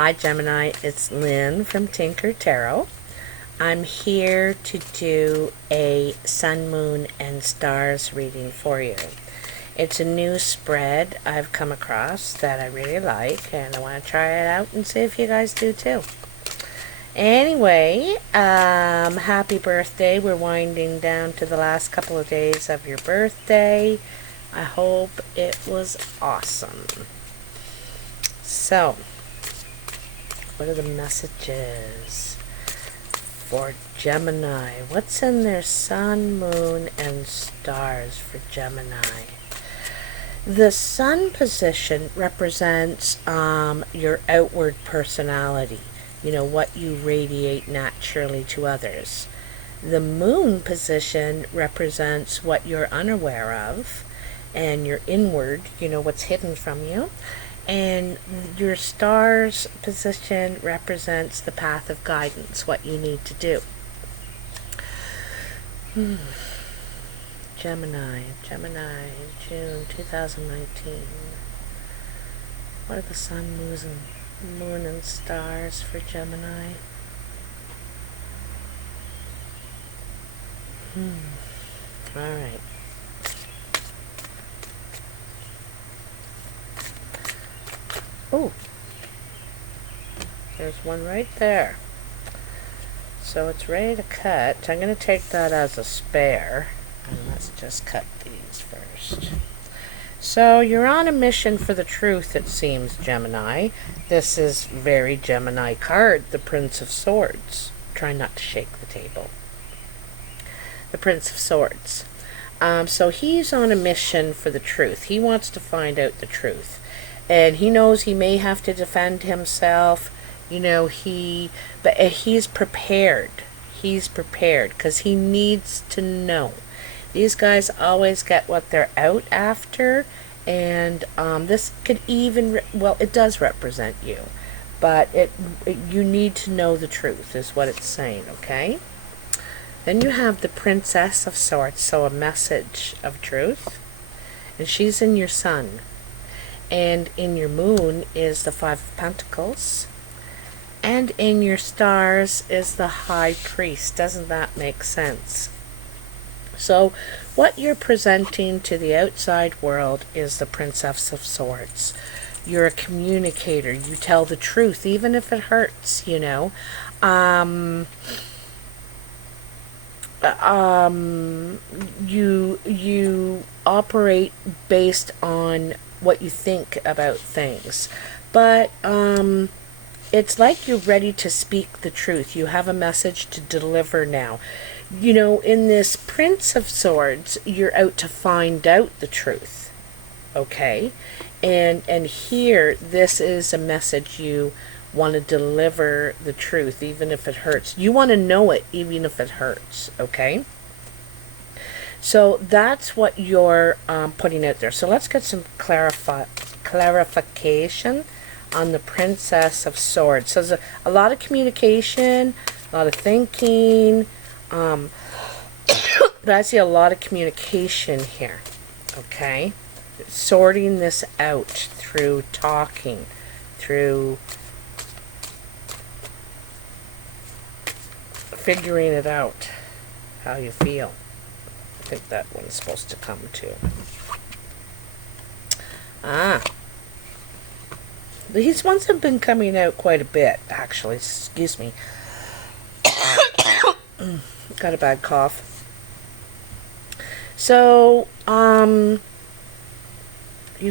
Hi Gemini, it's Lynn from Tinker Tarot. I'm here to do a sun, moon, and stars reading for you. It's a new spread I've come across that I really like, and I want to try it out and see if you guys do too. Anyway, happy birthday. We're winding down to the last couple of days of your birthday. I hope it was awesome. So, what are the messages for Gemini? What's in their sun, moon, and stars for Gemini? The sun position represents your outward personality, you know, what you radiate naturally to others. The moon position represents what you're unaware of and your inward, you know, what's hidden from you. And your stars position represents the path of guidance, what you need to do. Gemini, June 2019. What are the sun, moon, and stars for Gemini? Alright. Oh, there's one right there. So it's ready to cut. I'm going to take that as a spare. And let's just cut these first. So you're on a mission for the truth, it seems, Gemini. This is very Gemini card, the Prince of Swords. Try not to shake the table. The Prince of Swords. So he's on a mission for the truth. He wants to find out the truth. And he knows he may have to defend himself. You know, but he's prepared. He's prepared because he needs to know. These guys always get what they're out after. And this could even, well, it does represent you. But you need to know the truth is what it's saying, okay? Then you have the Princess of Swords, so a message of truth. And she's in your sun. And in your moon is the Five of Pentacles. And in your stars is the High Priest. Doesn't that make sense? So what you're presenting to the outside world is the Princess of Swords. You're a communicator. You tell the truth, even if it hurts, you know. You operate based on what you think about things, but it's like you're ready to speak the truth. You have a message to deliver now. You know, in this Prince of Swords, you're out to find out the truth, okay? And here, this is a message you want to deliver the truth, even if it hurts. You want to know it, even if it hurts, okay? So that's what you're putting out there. So let's get some clarification on the Princess of Swords. So there's a lot of communication, a lot of thinking, but I see a lot of communication here, okay? Sorting this out through talking, through figuring it out, how you feel. I think that one's supposed to come too. These ones have been coming out quite a bit, actually. Excuse me. Got a bad cough. So, you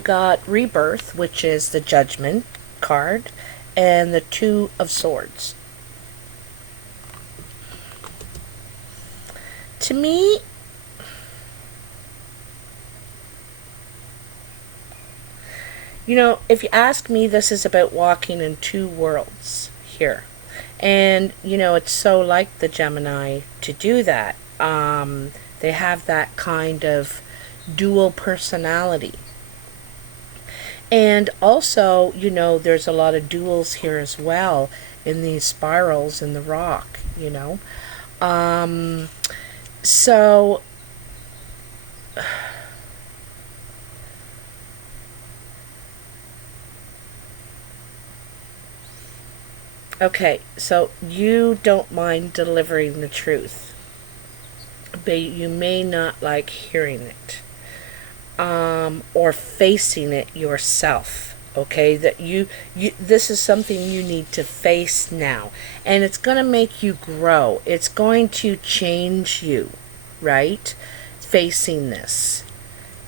got Rebirth, which is the Judgment card, and the Two of Swords. To me, you know, if you ask me, this is about walking in two worlds here. And, you know, it's so like the Gemini to do that. They have that kind of dual personality. And also, you know, there's a lot of duals here as well in these spirals in the rock, you know. So Okay, so you don't mind delivering the truth, but you may not like hearing it, or facing it yourself. Okay, that you this is something you need to face now, and it's going to make you grow. It's going to change you, right? Facing this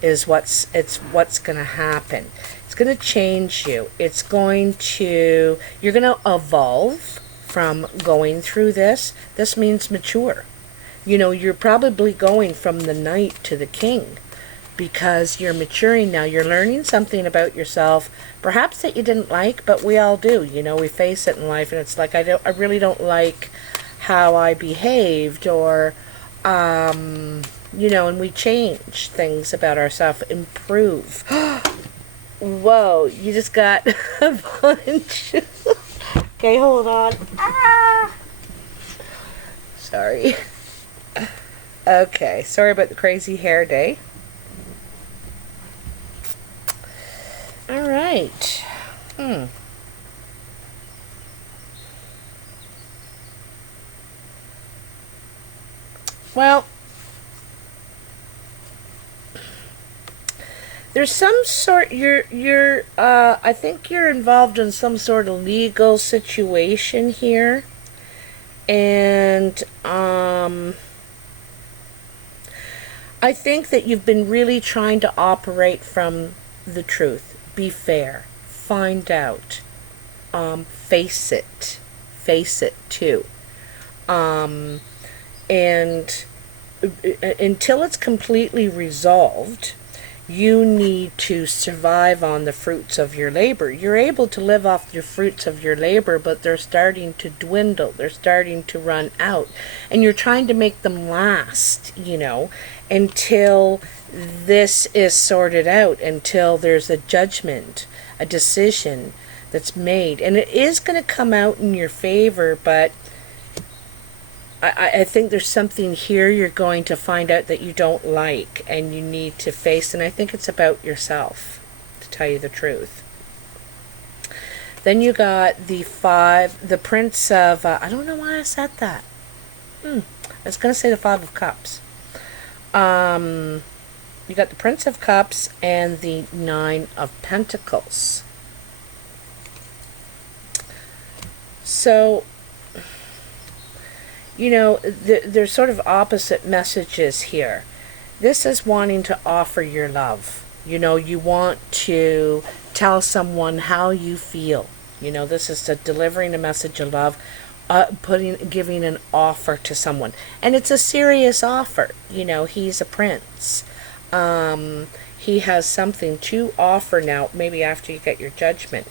is what's going to happen. It's going to change you. You're going to evolve from going through this. This means mature. You're probably going from the knight to the king, because you're maturing now. You're learning something about yourself, perhaps that you didn't like, but we all do. We face it in life, and it's like, I really don't like how I behaved, or and we change things about ourselves, improve. Whoa, you just got a bunch. Okay, hold on. Sorry. Okay, sorry about the crazy hair day. All right. Well, there's some sort, I think you're involved in some sort of legal situation here. And, I think that you've been really trying to operate from the truth. Be fair. Find out. Face it. Face it too. And until it's completely resolved, you need to survive on the fruits of your labor. You're able to live off the fruits of your labor, but they're starting to dwindle. They're starting to run out. And you're trying to make them last, until this is sorted out, until there's a judgment, a decision that's made. And it is going to come out in your favor, but I think there's something here you're going to find out that you don't like, and you need to face, and I think it's about yourself, to tell you the truth. Then you got the Prince of, I don't know why I said that. I was going to say the Five of Cups. You got the Prince of Cups and the Nine of Pentacles. So, there's sort of opposite messages here. This is wanting to offer your love. You want to tell someone how you feel. This is delivering a message of love, giving an offer to someone. And it's a serious offer. He's a prince. He has something to offer now, maybe after you get your judgment.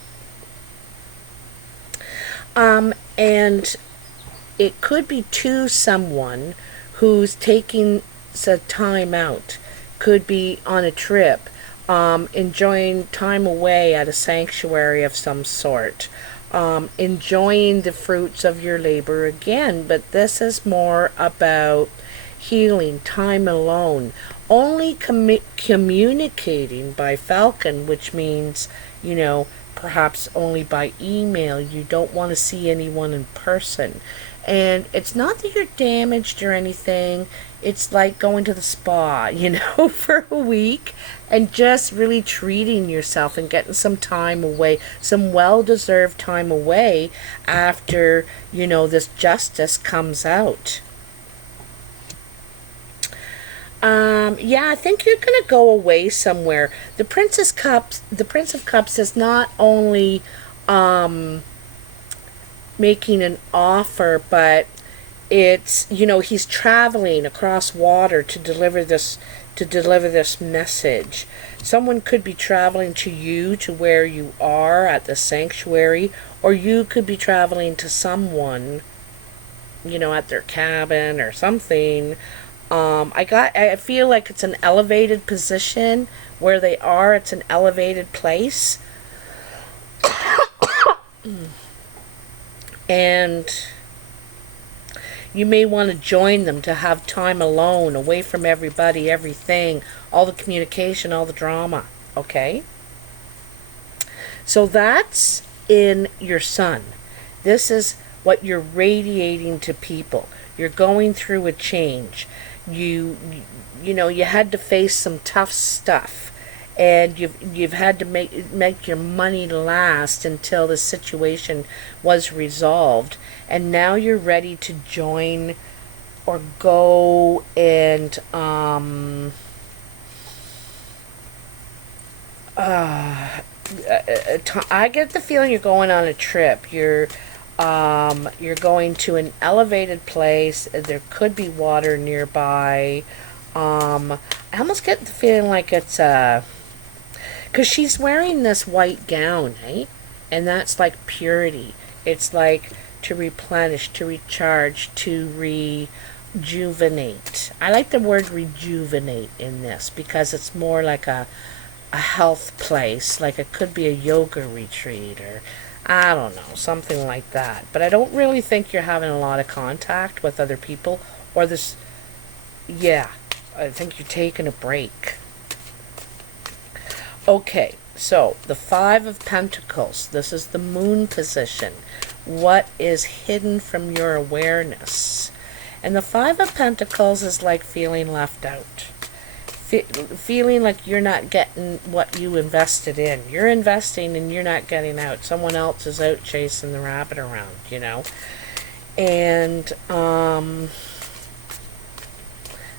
And it could be to someone who's taking some time out. Could be on a trip, enjoying time away at a sanctuary of some sort, enjoying the fruits of your labor again. But this is more about healing, time alone, only communicating by Falcon, which means, perhaps only by email. You don't want to see anyone in person. And it's not that you're damaged or anything. It's like going to the spa, for a week, and just really treating yourself and getting some time away, some well-deserved time away after, this justice comes out. I think you're going to go away somewhere. The Prince of Cups is not only making an offer, but it's, he's traveling across water to deliver this message. Someone could be traveling to you, to where you are at the sanctuary, or you could be traveling to someone, at their cabin or something. I feel like it's an elevated position where they are. It's an elevated place. And you may want to join them to have time alone, away from everybody, everything, all the communication, all the drama. Okay? So that's in your sun. This is what you're radiating to people. You're going through a change. You know, you had to face some tough stuff, and you've had to make your money last until the situation was resolved, and now you're ready to join or go and I get the feeling you're going on a trip. You're going to an elevated place. There could be water nearby. I almost get the feeling like it's because she's wearing this white gown, eh? And that's like purity. It's like to replenish, to recharge, to rejuvenate. I like the word rejuvenate in this because it's more like a health place. Like it could be a yoga retreat, or I don't know, something like that. But I don't really think you're having a lot of contact with other people, or this, yeah, I think you're taking a break. Okay, so the Five of Pentacles, this is the moon position. What is hidden from your awareness? And the Five of Pentacles is like feeling left out. Feeling like you're not getting what you invested in. You're investing and you're not getting out. Someone else is out chasing the rabbit around, you know. And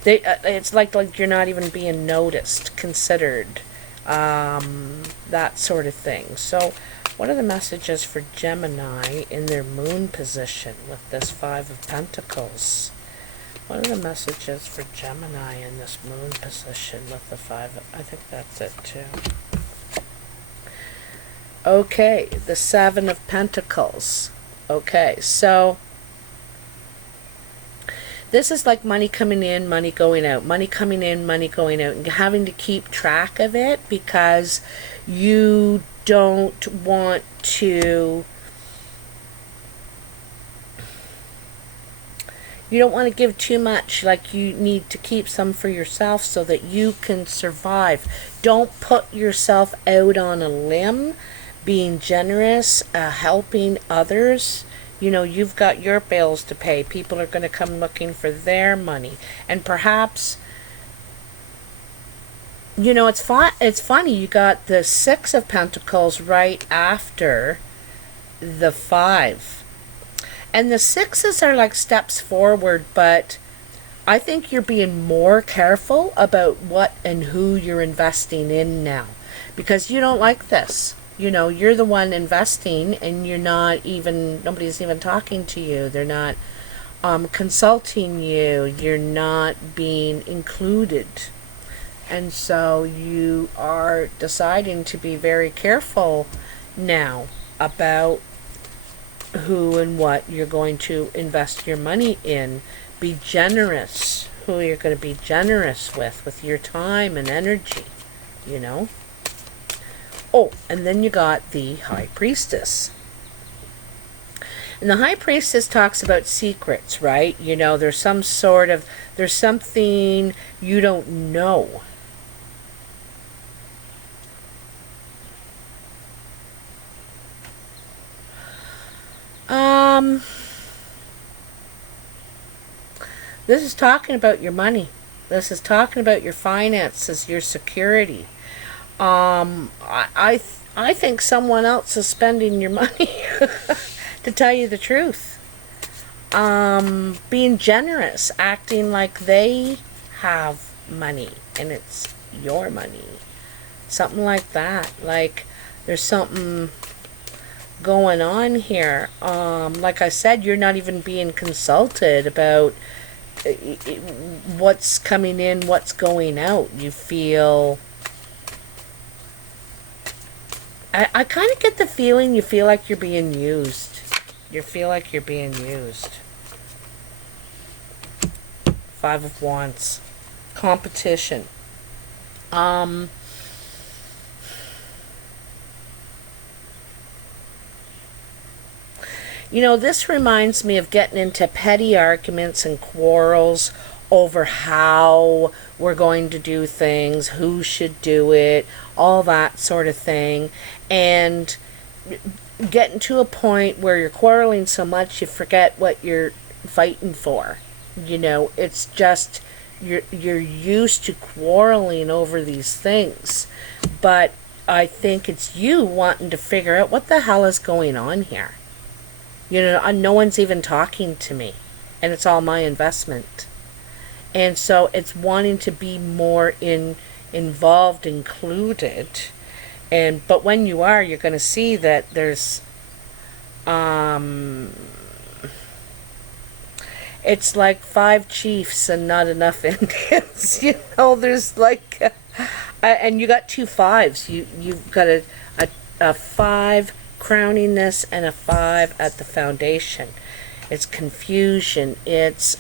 it's like you're not even being noticed, considered, that sort of thing. So what are the messages for Gemini in their moon position with this Five of Pentacles? What are the messages for Gemini in this moon position with the Five of... I think that's it too. Okay, the Seven of Pentacles. Okay, so this is like money coming in, money going out, money coming in, money going out, and having to keep track of it because you don't want to... You don't want to give too much, like you need to keep some for yourself so that you can survive. Don't put yourself out on a limb, being generous, helping others. You know, you've got your bills to pay. People are going to come looking for their money. And perhaps, you know, it's funny, you got the Six of Pentacles right after the Five. And the sixes are like steps forward, but I think you're being more careful about what and who you're investing in now. Because you don't like this. You know, you're the one investing and you're not even, nobody's even talking to you. They're not consulting you. You're not being included. And so you are deciding to be very careful now about who and what you're going to invest your money in. Be generous. Who you're going to be generous with your time and energy, you know. Oh, and then you got the High Priestess. And the High Priestess talks about secrets, right? You know, there's something you don't know. This is talking about your money. This is talking about your finances, your security. I think someone else is spending your money, to tell you the truth. Being generous, acting like they have money and it's your money. Something like that. Like there's something going on here. Like I said, you're not even being consulted about what's coming in, what's going out. You feel... I kind of get the feeling you feel like you're being used. You feel like you're being used. Five of Wands. Competition. You know, this reminds me of getting into petty arguments and quarrels over how we're going to do things, who should do it, all that sort of thing. And getting to a point where you're quarreling so much you forget what you're fighting for. You know, it's just you're used to quarreling over these things. But I think it's you wanting to figure out what the hell is going on here. You know, no one's even talking to me, and it's all my investment. And so it's wanting to be more involved, included. But when you are, you're going to see that there's it's like 5 chiefs and not enough Indians. You know, there's like and you got 2 5s. You've got a 5 crowning this and a 5 at the foundation. It's confusion. It's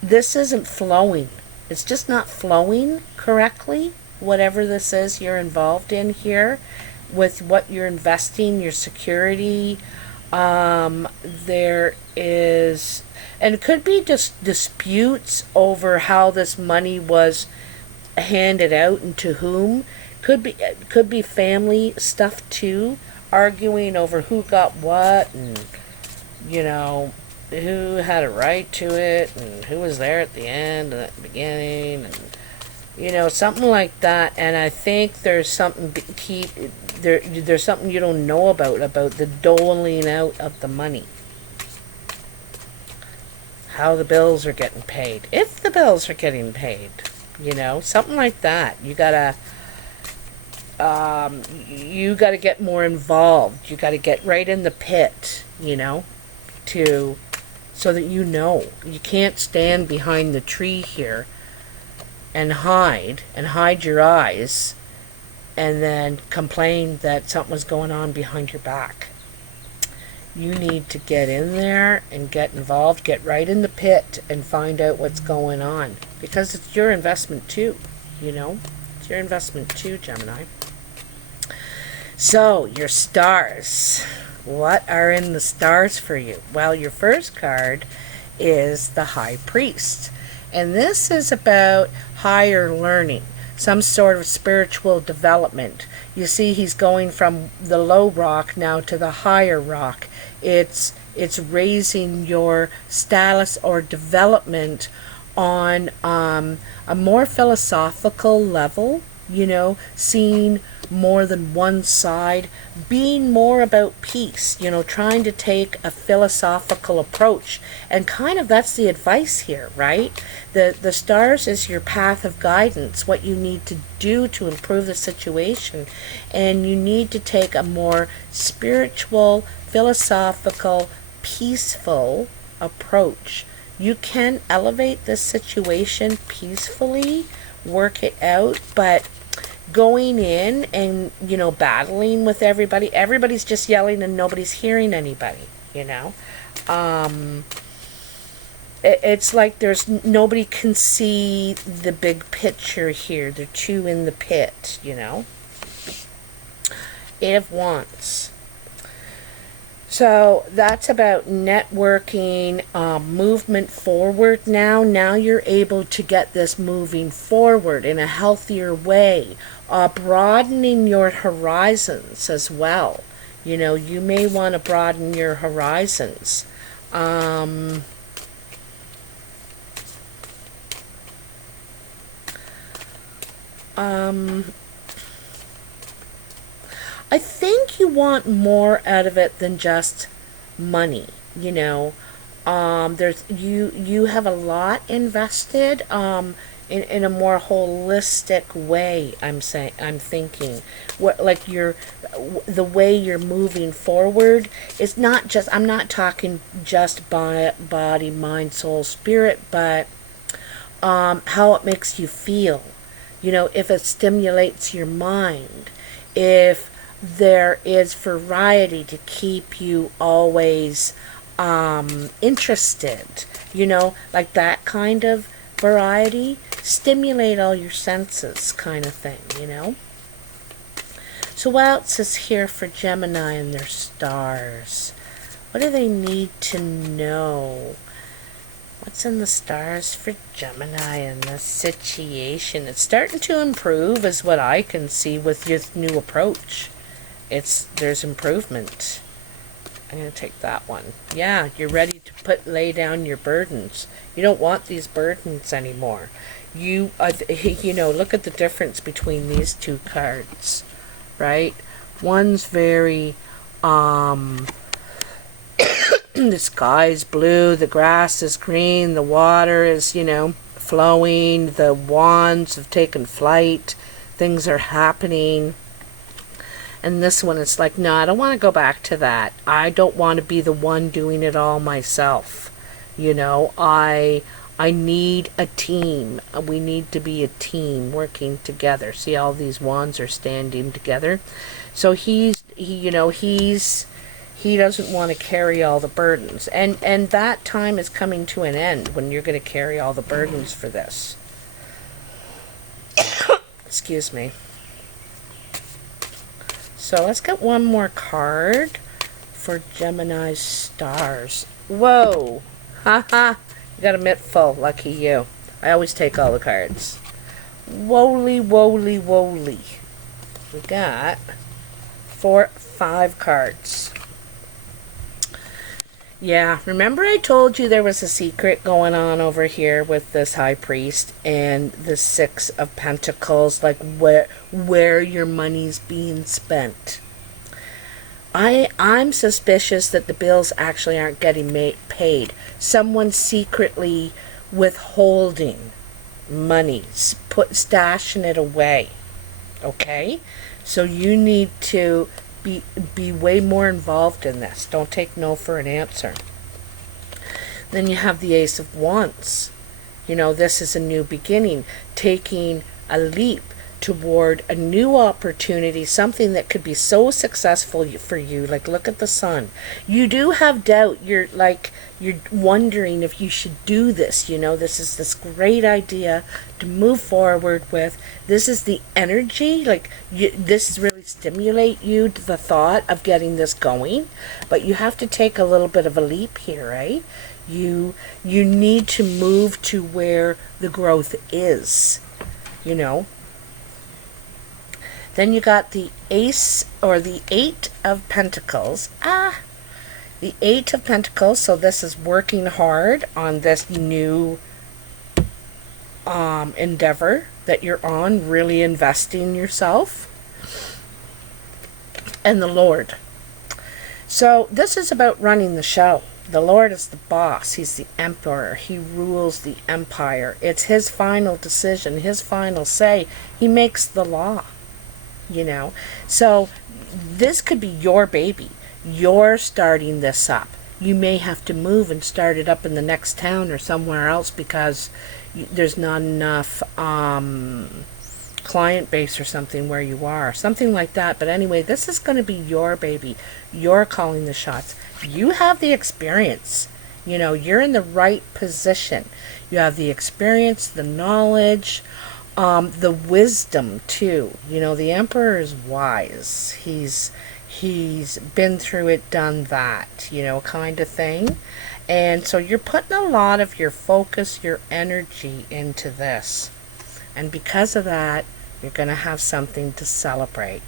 this isn't flowing. It's just not flowing correctly. Whatever this is you're involved in here, with what you're investing, your security, there is, and it could be just disputes over how this money was handed out and to whom. Could be family stuff too, arguing over who got what, and you know, who had a right to it, and who was there at the end and at the beginning, and you know, something like that. And I think there's something there's something you don't know about the doling out of the money, how the bills are getting paid, if the bills are getting paid, you know, something like that. You gotta get more involved. You gotta get right in the pit, you know, so that you know. You can't stand behind the tree here and hide your eyes and then complain that something was going on behind your back. You need to get in there and get involved, get right in the pit and find out what's going on, because it's your investment too, you know. It's your investment too, Gemini. So, your stars. What are in the stars for you? Well, your first card is the High Priest. And this is about higher learning, some sort of spiritual development. You see, he's going from the low rock now to the higher rock. It's raising your status or development on a more philosophical level, you know, seeing more than one side, being more about peace, you know, trying to take a philosophical approach. And kind of that's the advice here, right? The stars is your path of guidance, what you need to do to improve the situation. And you need to take a more spiritual, philosophical, peaceful approach. You can elevate this situation peacefully, work it out, but going in and, you know, battling with everybody's just yelling and nobody's hearing anybody, you know. It's like there's nobody can see the big picture here. They're too in the pit, you know. 8 of Wands. So that's about networking, movement forward now. Now you're able to get this moving forward in a healthier way, broadening your horizons as well. You know, you may want to broaden your horizons. I think you want more out of it than just money, you know. There's you have a lot invested in a more holistic way. I'm thinking what, like, the way you're moving forward is not just, I'm not talking just body, mind, soul, spirit, but how it makes you feel. You know, if it stimulates your mind, if there is variety to keep you always interested, you know, like that kind of variety, stimulate all your senses kind of thing, you know. So what else is here for Gemini and their stars? What do they need to know? What's in the stars for Gemini in this situation? It's starting to improve, is what I can see with your new approach. There's improvement. I'm going to take that one. Yeah, you're ready to lay down your burdens. You don't want these burdens anymore. You know, look at the difference between these two cards, right? One's very, the sky's blue, the grass is green, the water is, you know, flowing, the wands have taken flight, things are happening. And this one, it's like, no, I don't want to go back to that. I don't want to be the one doing it all myself. You know, I need a team. We need to be a team working together. See, all these wands are standing together. So he doesn't want to carry all the burdens. And that time is coming to an end when you're going to carry all the burdens for this. Excuse me. So let's get one more card for Gemini's stars. Whoa! Haha! You got a mitt full. Lucky you. I always take all the cards. Woly, woly, woly. We got 5 cards. Yeah, remember I told you there was a secret going on over here with this High Priest and the 6 of Pentacles, like where your money's being spent. I'm suspicious that the bills actually aren't getting paid. Someone's secretly withholding money, stashing it away. Okay? So you need to be way more involved in this. Don't take no for an answer. Then you have the Ace of Wands. You know, this is a new beginning, taking a leap toward a new opportunity, something that could be so successful for you. Like, look at the Sun. You do have doubt. You're wondering if you should do this. You know, this is this great idea to move forward with. This is the energy. Like, this really stimulate you to the thought of getting this going. But you have to take a little bit of a leap here, right? You need to move to where the growth is, you know. Then you got the Ace, or the 8 of Pentacles. The 8 of Pentacles. So this is working hard on this new endeavor that you're on, really investing yourself. And the Lord. So this is about running the show. The Lord is the boss. He's the emperor. He rules the empire. It's his final decision, his final say. He makes the law. You know, so this could be your baby. You're starting this up. You may have to move and start it up in the next town or somewhere else because there's not enough client base or something where you are. Something like that. But anyway, this is going to be your baby. You're calling the shots. You have the experience. You know, you're in the right position. You have the experience, the knowledge, the wisdom too. You know, the Emperor is wise. He's been through it, done that, you know, kind of thing. And so you're putting a lot of your focus, your energy into this. And because of that, you're going to have something to celebrate.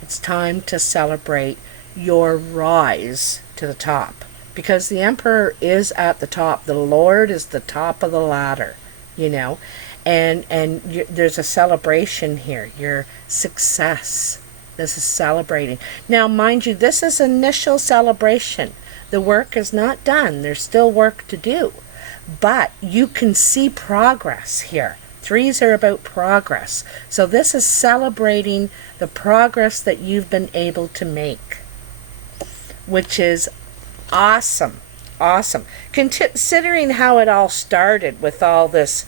It's time to celebrate your rise to the top. Because the Emperor is at the top. The Lord is the top of the ladder, you know. And there's a celebration here. Your success. This is celebrating. Now, mind you, this is initial celebration. The work is not done. There's still work to do. But you can see progress here. 3s are about progress. So this is celebrating the progress that you've been able to make. Which is awesome. Awesome. Considering how it all started with all this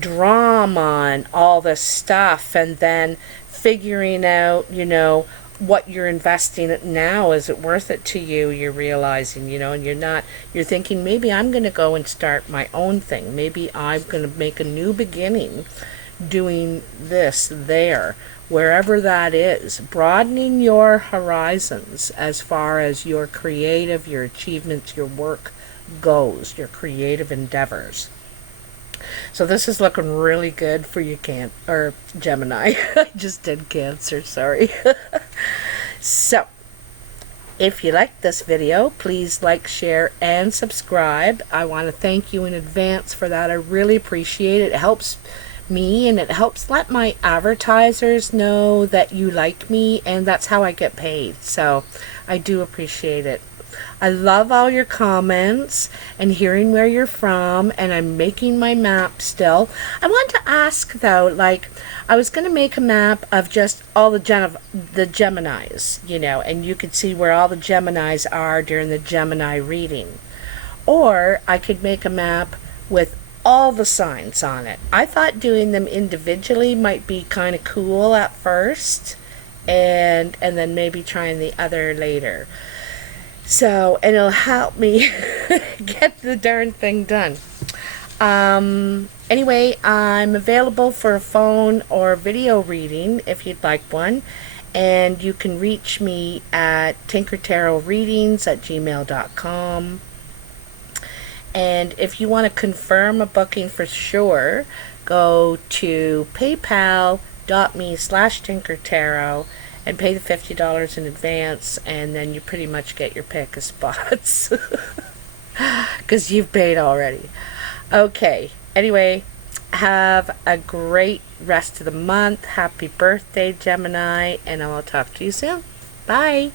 drama and all this stuff, and then figuring out, you know, what you're investing in now, is it worth it to you? You're realizing, you know, and you're thinking, maybe I'm going to go and start my own thing. Maybe I'm going to make a new beginning doing this there, wherever that is. Broadening your horizons as far as your creative, your achievements, your work goes, your creative endeavors. So this is looking really good for you, Gemini. I just did Cancer, sorry. So, if you liked this video, please like, share, and subscribe. I want to thank you in advance for that. I really appreciate it. It helps me, and it helps let my advertisers know that you like me, and that's how I get paid. So, I do appreciate it. I love all your comments and hearing where you're from, and I'm making my map still. I want to ask though, like, I was going to make a map of just all the Geminis, you know, and you could see where all the Geminis are during the Gemini reading. Or I could make a map with all the signs on it. I thought doing them individually might be kind of cool at first, and then maybe trying the other later. So, and it'll help me get the darn thing done. Anyway, I'm available for a phone or video reading if you'd like one. And you can reach me at tinkertarotreadings@gmail.com. And if you want to confirm a booking for sure, go to paypal.me/tinkertarot and pay the $50 in advance, and then you pretty much get your pick of spots. Because you've paid already. Okay, anyway, have a great rest of the month. Happy birthday, Gemini, and I will talk to you soon. Bye.